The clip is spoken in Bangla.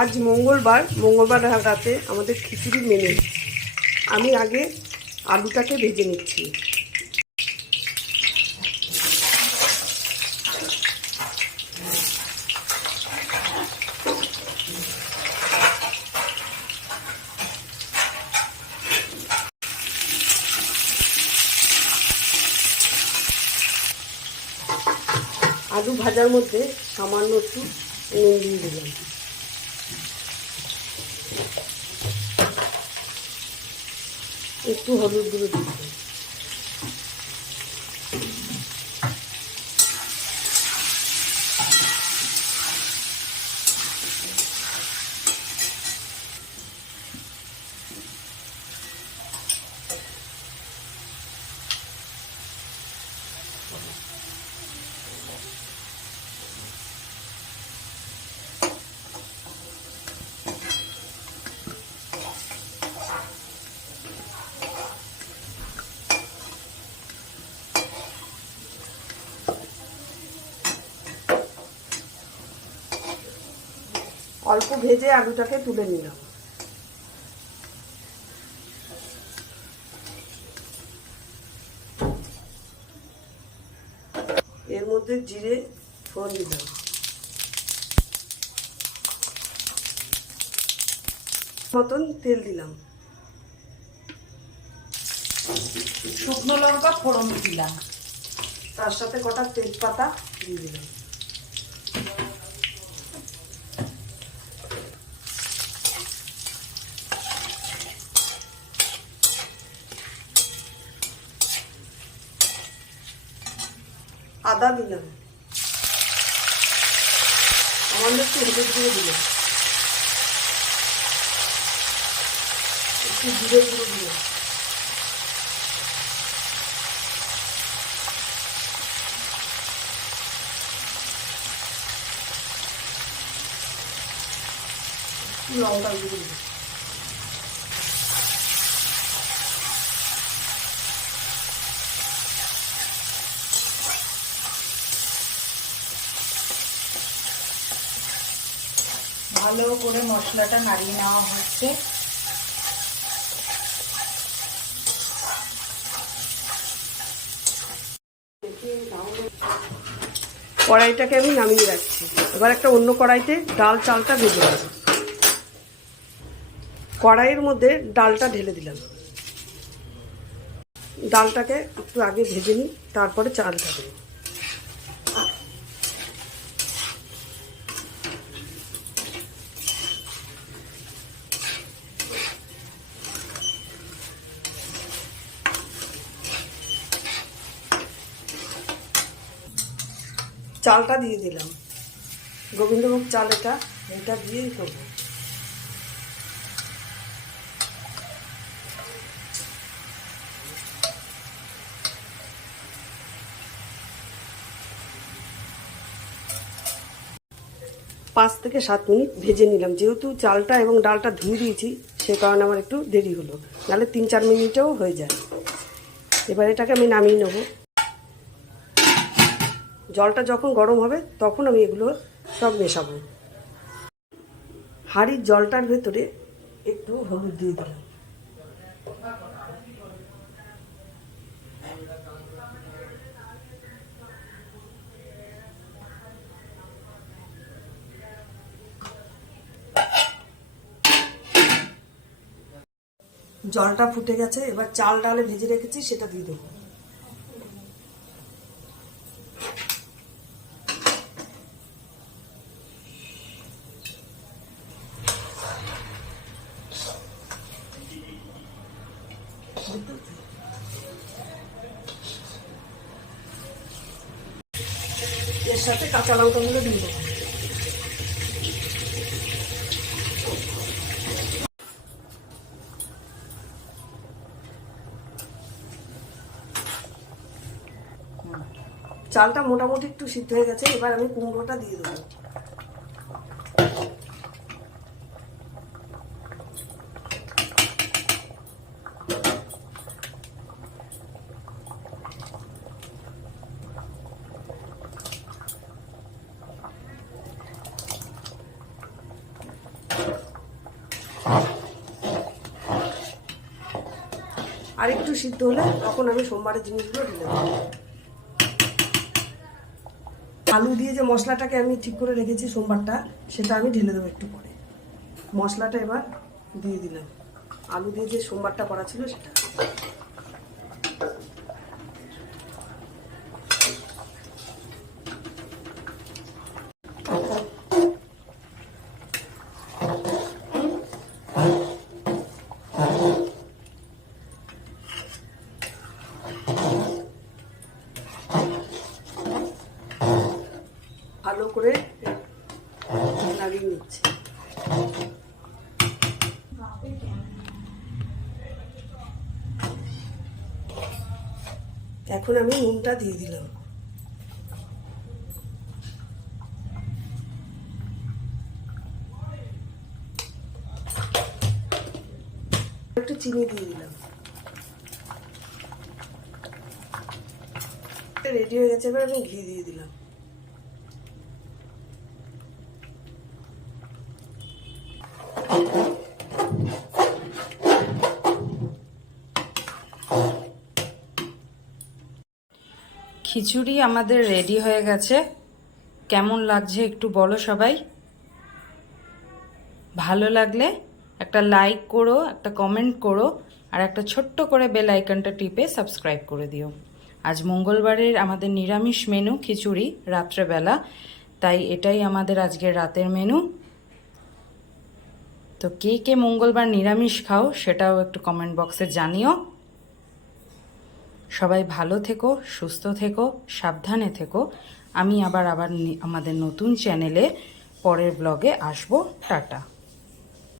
আজ মঙ্গলবার রাতে আমাদের খিচুড়ির মেনু। আমি আগে আলুটাকে ভেজে নিচ্ছি। আলু ভাজার মধ্যে সামান্য একটু নুন দিয়ে দিলাম। একটু হলুদ গুঁড়ো দিয়ে দিলাম। অল্প ভেজে আলুটাকে তুলে নিলাম। এর মধ্যে জিরে ফোড়ন দিলাম। মতন তেল দিলাম। শুকনো লঙ্কা ফোড়ন দিলাম। তার সাথে কটা তেজপাতা দিয়ে দিলাম। আদা দিলাম। সামান্য একটু হলুদ গুঁড়ো দিলাম। একটু জিরে গুঁড়ো দিলাম। লঙ্কা গুঁড়ো দিলাম। ভালো করে মশলাটা নাড়িয়ে নেওয়া হচ্ছে। কড়াইটাকে আমি নামিয়ে রাখছি। এবার একটা অন্য কড়াইতে ডাল চালটা ভেজে নেব। কড়াইয়ের মধ্যে ডালটা ঢেলে দিলাম। ডালটাকে একটু আগে ভেজে নিই, তারপরে চালটা দেব। চালটা দিয়ে দিলাম। গোবিন্দভোগ চাল এটা দিয়েই করব। পাঁচ থেকে 7 মিনিট ভেজে নিলাম। যেহেতু চালটা এবং ডালটা ধুয়ে দিয়েছি, সে কারণে আমার একটু দেরি হলো, নাহলে 3-4 মিনিটেও হয়ে যায়। এবার এটাকে আমি নামিয়ে নেব। জলটা যখন গরম হবে তখন আমি এগুলো সব মেশাবো। হাঁড়ির জলটার ভেতরে একটু হলুদ দিয়ে দিলাম। জলটা ফুটে গেছে। এবার চাল ডালে ভেজে রেখেছি সেটা দিয়ে দেবো। এর সাথে কাঁচা লঙ্কাগুলো দিয়ে দেবো। চালটা মোটামুটি একটু সিদ্ধ হয়ে গেছে। এবার আমি কুমড়োটা দিয়ে দেবো। আর একটু সিদ্ধ হলে তখন আমি সোমবারের জিনিসগুলো ঢেলে দেবো। আলু দিয়ে যে মশলাটাকে আমি ঠিক করে রেখেছি সোমবারটা, সেটা আমি ঢেলে দেবো একটু পরে। মশলাটা এবার দিয়ে দিলাম, আলু দিয়ে যে সোমবারটা করা ছিল সেটা। ভালো করে লাগিয়ে নিচ্ছে। এখন আমি নুনটা দিয়ে দিলাম। একটু চিনি দিয়ে দিলাম। রেডি হয়ে গেছে, এবার আমি ঘি দিয়ে দিলাম। খিচুড়ি আমাদের রেডি হয়ে গেছে। কেমন লাগছে একটু বলো সবাই। ভালো লাগলে একটা লাইক করো, একটা কমেন্ট করো, আর একটা ছোট্ট করে বেল আইকনটা টিপে সাবস্ক্রাইব করে দিও। আজ মঙ্গলবারের আমাদের নিরামিষ মেনু খিচুড়ি রাত্রেবেলা, তাই এটাই আমাদের আজকের রাতের মেনু। তো কে কে মঙ্গলবার নিরামিষ খাও সেটাও একটু কমেন্ট বক্সে জানিও। সবাই ভালো থেকো, সুস্থ থেকো, সাবধানে থেকো। আমি আবার আমাদের নতুন চ্যানেলে পরের ব্লগে আসবো। টাটা।